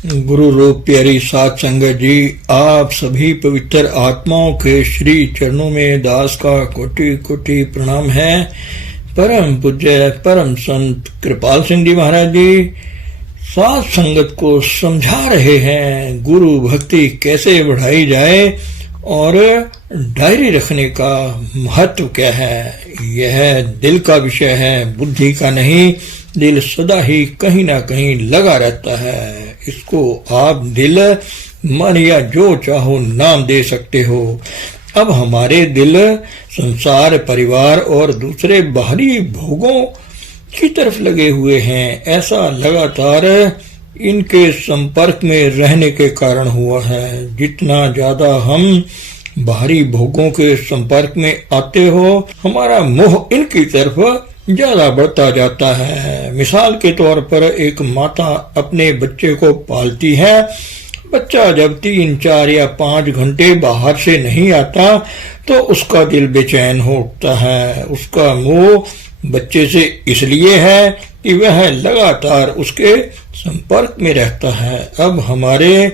गुरु रूप प्यारी साध संगत जी, आप सभी पवित्र आत्माओं के श्री चरणों में दास का कोटि कोटि प्रणाम है। परम पूज्य परम संत कृपाल सिंह जी महाराज जी साध संगत को समझा रहे हैं गुरु भक्ति कैसे बढ़ाई जाए और डायरी रखने का महत्व क्या है। यह दिल का विषय है, बुद्धि का नहीं। दिल सदा ही कहीं ना कहीं लगा रहता है। इसको आप दिल, मन या जो चाहो नाम दे सकते हो। अब हमारे दिल संसार, परिवार और दूसरे बाहरी भोगों की तरफ लगे हुए हैं। ऐसा लगातार इनके संपर्क में रहने के कारण हुआ है। जितना ज्यादा हम बाहरी भोगों के संपर्क में आते हो, हमारा मोह इनकी तरफ ज्यादा बढ़ता जाता है। मिसाल के तौर पर एक माता अपने बच्चे को पालती है। बच्चा जब 3, 4 या 5 घंटे बाहर से नहीं आता तो उसका दिल बेचैन हो उठता है। उसका मोह बच्चे से इसलिए है कि वह लगातार उसके संपर्क में रहता है। अब हमारे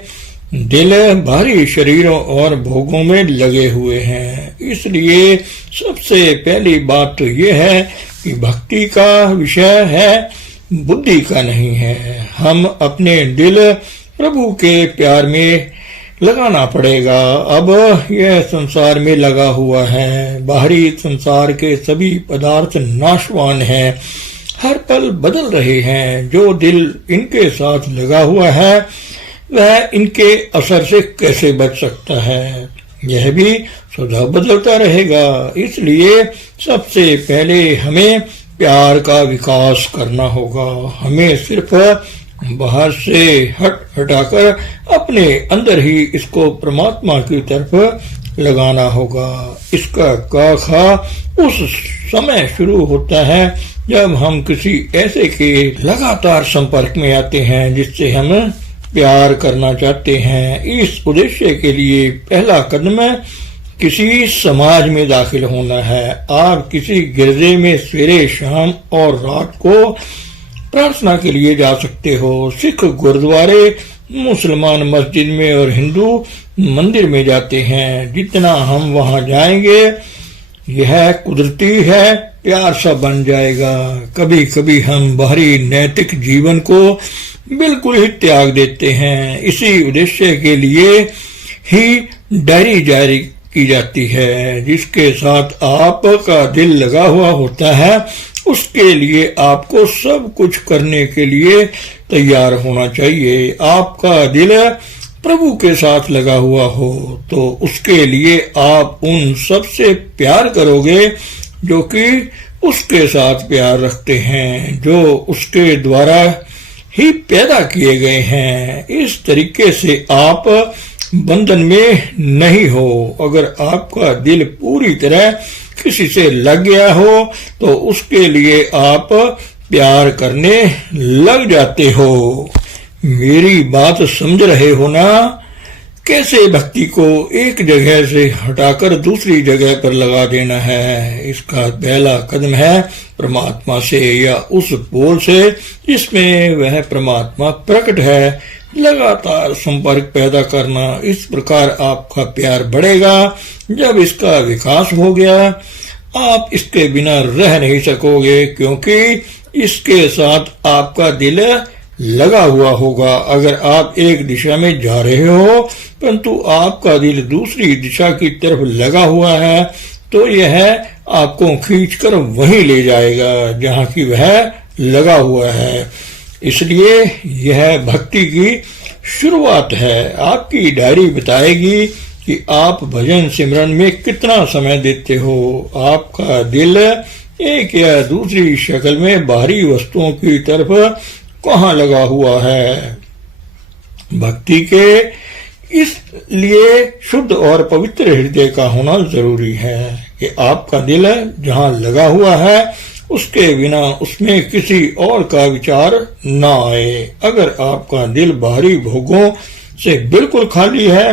दिल बाहरी शरीरों और भोगों में लगे हुए हैं। इसलिए सबसे पहली बात तो ये है कि भक्ति का विषय है, बुद्धि का नहीं है। हम अपने दिल प्रभु के प्यार में लगाना पड़ेगा। अब यह संसार में लगा हुआ है। बाहरी संसार के सभी पदार्थ नाशवान हैं, हर पल बदल रहे हैं। जो दिल इनके साथ लगा हुआ है वह इनके असर से कैसे बच सकता है। यह भी सदा बदलता रहेगा। इसलिए सबसे पहले हमें प्यार का विकास करना होगा। हमें सिर्फ बाहर से हटाकर अपने अंदर ही इसको परमात्मा की तरफ लगाना होगा। इसका काखा उस समय शुरू होता है जब हम किसी ऐसे के लगातार संपर्क में आते हैं जिससे हम प्यार करना चाहते हैं। इस उद्देश्य के लिए पहला कदम किसी समाज में दाखिल होना है। आप किसी गिरजे में सवेरे, शाम और रात को प्रार्थना के लिए जा सकते हो। सिख गुरुद्वारे, मुसलमान मस्जिद में और हिंदू मंदिर में जाते हैं। जितना हम वहां जाएंगे यह कुदरती है, प्यार सा बन जाएगा। कभी कभी हम बाहरी नैतिक जीवन को बिल्कुल ही त्याग देते हैं। इसी उद्देश्य के लिए ही डायरी जारी की जाती है। जिसके साथ आपका दिल लगा हुआ होता है उसके लिए आपको सब कुछ करने के लिए तैयार होना चाहिए। आपका दिल प्रभु के साथ लगा हुआ हो तो उसके लिए आप उन सब से प्यार करोगे जो कि उसके साथ प्यार रखते हैं, जो उसके द्वारा ही पैदा किए गए हैं। इस तरीके से आप बंधन में नहीं हो। अगर आपका दिल पूरी तरह किसी से लग गया हो तो उसके लिए आप प्यार करने लग जाते हो। मेरी बात समझ रहे हो ना? कैसे भक्ति को एक जगह से हटाकर दूसरी जगह पर लगा देना है। इसका पहला कदम है परमात्मा से या उस पोल से जिसमें वह परमात्मा प्रकट है लगातार संपर्क पैदा करना। इस प्रकार आपका प्यार बढ़ेगा। जब इसका विकास हो गया आप इसके बिना रह नहीं सकोगे, क्योंकि इसके साथ आपका दिल लगा हुआ होगा। अगर आप एक दिशा में जा रहे हो परंतु आपका दिल दूसरी दिशा की तरफ लगा हुआ है तो यह आपको खींचकर वहीं ले जाएगा जहां की वह लगा हुआ है। इसलिए यह भक्ति की शुरुआत है। आपकी डायरी बताएगी कि आप भजन सिमरन में कितना समय देते हो। आपका दिल एक या दूसरी शक्ल में बाहरी वस्तुओं की तरफ कहाँ लगा हुआ है। भक्ति के इसलिए शुद्ध और पवित्र हृदय का होना जरूरी है कि आपका दिल जहाँ लगा हुआ है उसके बिना उसमें किसी और का विचार न आए। अगर आपका दिल बाहरी भोगों से बिल्कुल खाली है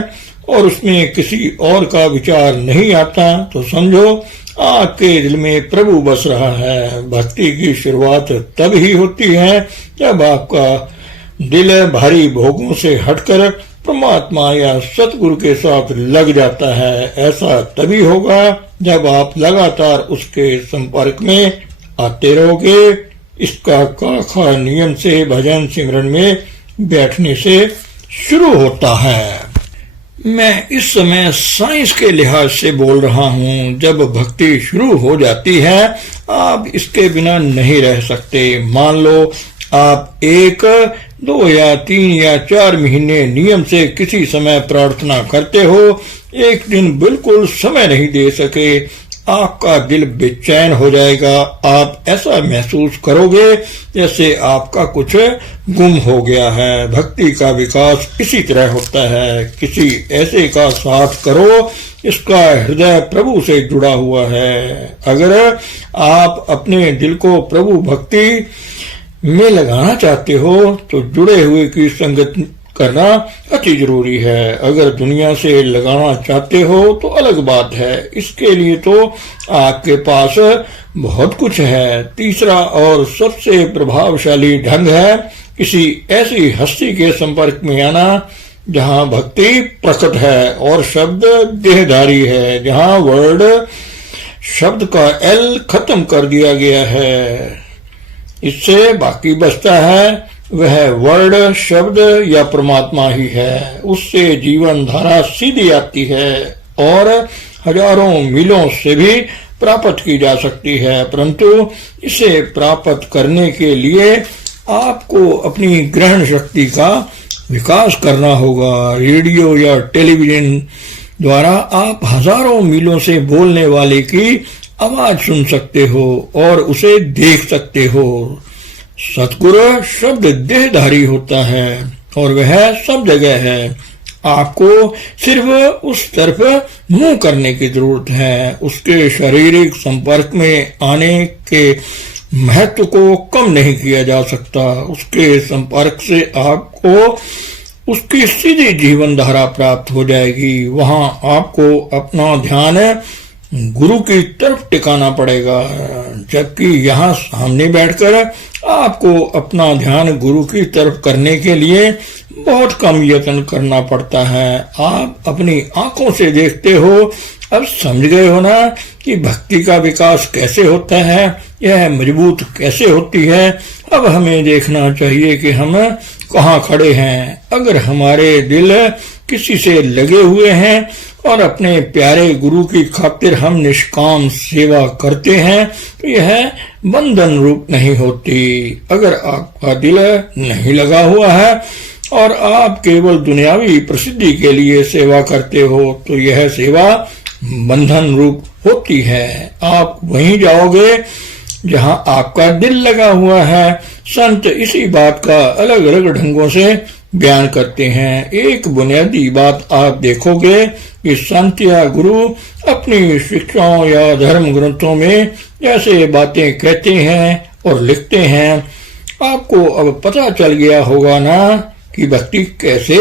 और उसमें किसी और का विचार नहीं आता तो समझो आपके दिल में प्रभु बस रहा है। भक्ति की शुरुआत तब ही होती है जब आपका दिल भारी भोगों से हटकर परमात्मा या सतगुरु के साथ लग जाता है। ऐसा तभी होगा जब आप लगातार उसके संपर्क में आते रहोगे। इसका काखा नियम से भजन सिमरन में बैठने से शुरू होता है। मैं इस समय साइंस के लिहाज से बोल रहा हूँ। जब भक्ति शुरू हो जाती है आप इसके बिना नहीं रह सकते। मान लो आप 1, 2 या 3 या 4 महीने नियम से किसी समय प्रार्थना करते हो, एक दिन बिल्कुल समय नहीं दे सके, आपका दिल बेचैन हो जाएगा। आप ऐसा महसूस करोगे जैसे आपका कुछ गुम हो गया है। भक्ति का विकास इसी तरह होता है। किसी ऐसे का साथ करो इसका हृदय प्रभु से जुड़ा हुआ है। अगर आप अपने दिल को प्रभु भक्ति में लगाना चाहते हो तो जुड़े हुए की संगत करना अति जरूरी है। अगर दुनिया से लगाना चाहते हो तो अलग बात है। इसके लिए तो आपके पास बहुत कुछ है। तीसरा और सबसे प्रभावशाली ढंग है किसी ऐसी हस्ती के संपर्क में आना जहां भक्ति प्रकट है और शब्द देहधारी है, जहां वर्ड शब्द का एल खत्म कर दिया गया है। इससे बाकी बचता है वह वर्ड शब्द या परमात्मा ही है। उससे जीवन धारा सीधी आती है और हजारों मीलों से भी प्राप्त की जा सकती है, परंतु इसे प्राप्त करने के लिए आपको अपनी ग्रहण शक्ति का विकास करना होगा। रेडियो या टेलीविजन द्वारा आप हजारों मीलों से बोलने वाले की आवाज सुन सकते हो और उसे देख सकते हो। सतगुरु शब्द देहधारी होता है और वह सब जगह है। आपको सिर्फ उस तरफ मुंह करने की जरूरत है। उसके शारीरिक संपर्क में आने के महत्व को कम नहीं किया जा सकता। उसके संपर्क से आपको उसकी सीधी जीवन धारा प्राप्त हो जाएगी। वहां आपको अपना ध्यान गुरु की तरफ टिकाना पड़ेगा, जबकि यहाँ सामने बैठकर आपको अपना ध्यान गुरु की तरफ करने के लिए बहुत कम यत्न करना पड़ता है। आप अपनी आंखों से देखते हो। अब समझ गए हो ना कि भक्ति का विकास कैसे होता है, यह मजबूत कैसे होती है। अब हमें देखना चाहिए कि हम कहाँ खड़े हैं। अगर हमारे दिल किसी से लगे हुए हैं और अपने प्यारे गुरु की खातिर हम निष्काम सेवा करते हैं तो यह बंधन रूप नहीं होती। अगर आपका दिल नहीं लगा हुआ है और आप केवल दुनियावी प्रसिद्धि के लिए सेवा करते हो तो यह सेवा बंधन रूप होती है। आप वहीं जाओगे जहां आपका दिल लगा हुआ है। संत इसी बात का अलग अलग ढंगों से बयान करते हैं। एक बुनियादी बात आप देखोगे कि संत या गुरु अपनी शिक्षाओं या धर्म ग्रंथों में जैसे बातें कहते हैं और लिखते हैं, आपको अब पता चल गया होगा ना कि भक्ति कैसे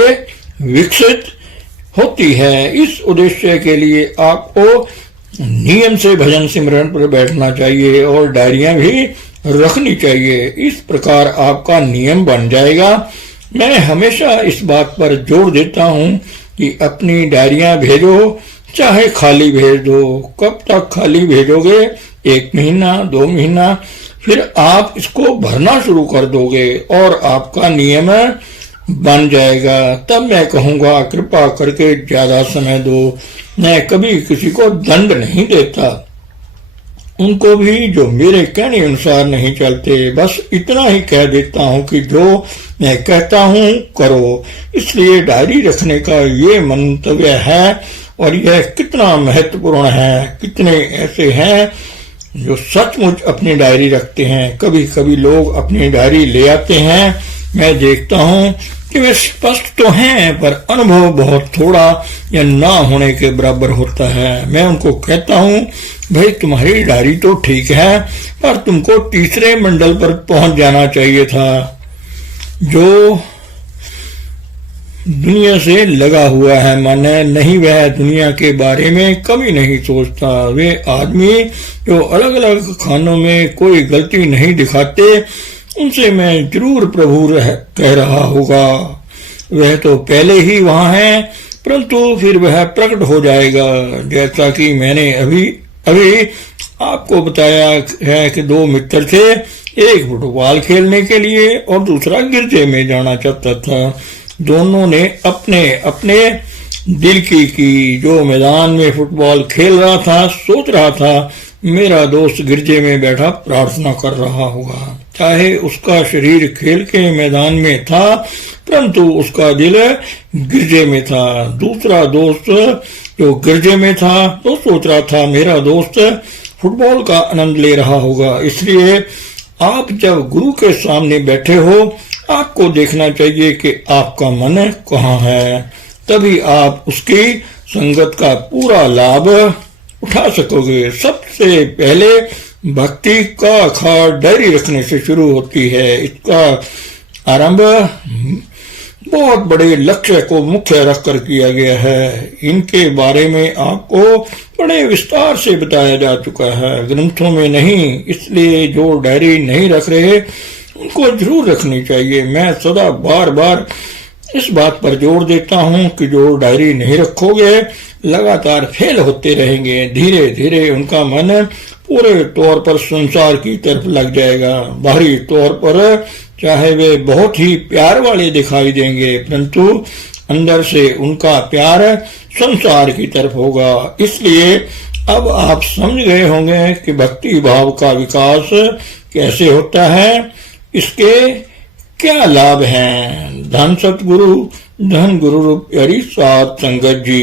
विकसित होती है। इस उद्देश्य के लिए आपको नियम से भजन सिमरन पर बैठना चाहिए और डायरियां भी रखनी चाहिए। इस प्रकार आपका नियम बन जाएगा। मैं हमेशा इस बात पर जोर देता हूँ कि अपनी डायरियां भेजो, चाहे खाली भेज दो। कब तक खाली भेजोगे? 1 महीना, 2 महीना, फिर आप इसको भरना शुरू कर दोगे और आपका नियम बन जाएगा। तब मैं कहूँगा कृपा करके ज्यादा समय दो। मैं कभी किसी को दंड नहीं देता, उनको भी जो मेरे कहने अनुसार नहीं चलते। बस इतना ही कह देता हूँ कि जो मैं कहता हूँ करो। इसलिए डायरी रखने का ये मंतव्य है और यह कितना महत्वपूर्ण है। कितने ऐसे हैं जो सचमुच अपनी डायरी रखते हैं। कभी कभी लोग अपनी डायरी ले आते हैं, मैं देखता हूँ कि वे स्पष्ट तो हैं पर अनुभव बहुत थोड़ा या ना होने के बराबर होता है। मैं उनको कहता हूँ भाई तुम्हारी डायरी तो ठीक है पर तुमको तीसरे मंडल पर पहुंच जाना चाहिए था। जो दुनिया से लगा हुआ है, माने नहीं वह दुनिया के बारे में कभी नहीं सोचता। वे आदमी जो अलग अलग खानों में कोई गलती नहीं दिखाते, उनसे मैं जरूर प्रभु कह रहा होगा। वह तो पहले ही वहां है, परंतु फिर वह प्रकट हो जाएगा। जैसा कि मैंने अभी अभी आपको बताया है कि दो मित्र थे, एक फुटबॉल खेलने के लिए और दूसरा गिरजे में जाना चाहता था। दोनों ने अपने अपने दिल की जो मैदान में फुटबॉल खेल रहा था, सोच रहा था मेरा दोस्त गिरजे में बैठा प्रार्थना कर रहा होगा। चाहे उसका शरीर खेल के मैदान में था, परंतु उसका दिल गिरजे में था। दूसरा दोस्त जो गिरजे में था तो सोच रहा था मेरा दोस्त फुटबॉल का आनंद ले रहा होगा। इसलिए आप जब गुरु के सामने बैठे हो, आपको देखना चाहिए कि आपका मन कहाँ है, तभी आप उसकी संगत का पूरा लाभ उठा सकोगे। सबसे पहले भक्ति का अखाड़ डायरी रखने से शुरू होती है। इसका आरंभ बहुत बड़े लक्ष्य को मुख्य रखकर किया गया है। इनके बारे में आपको बड़े विस्तार से बताया जा चुका है, ग्रंथों में नहीं। इसलिए जो डायरी नहीं रख रहे उनको जरूर रखनी चाहिए। मैं सदा बार बार इस बात पर जोर देता हूं कि जो डायरी नहीं रखोगे लगातार फेल होते रहेंगे। धीरे धीरे उनका मन पूरे तौर पर संसार की तरफ लग जाएगा। बाहरी तौर पर चाहे वे बहुत ही प्यार वाले दिखाई देंगे, परंतु अंदर से उनका प्यार संसार की तरफ होगा। इसलिए अब आप समझ गए होंगे कि भक्ति भाव का विकास कैसे होता है, इसके क्या लाभ हैं। धन सतगुरु, धन गुरु प्यारी सात संगत जी।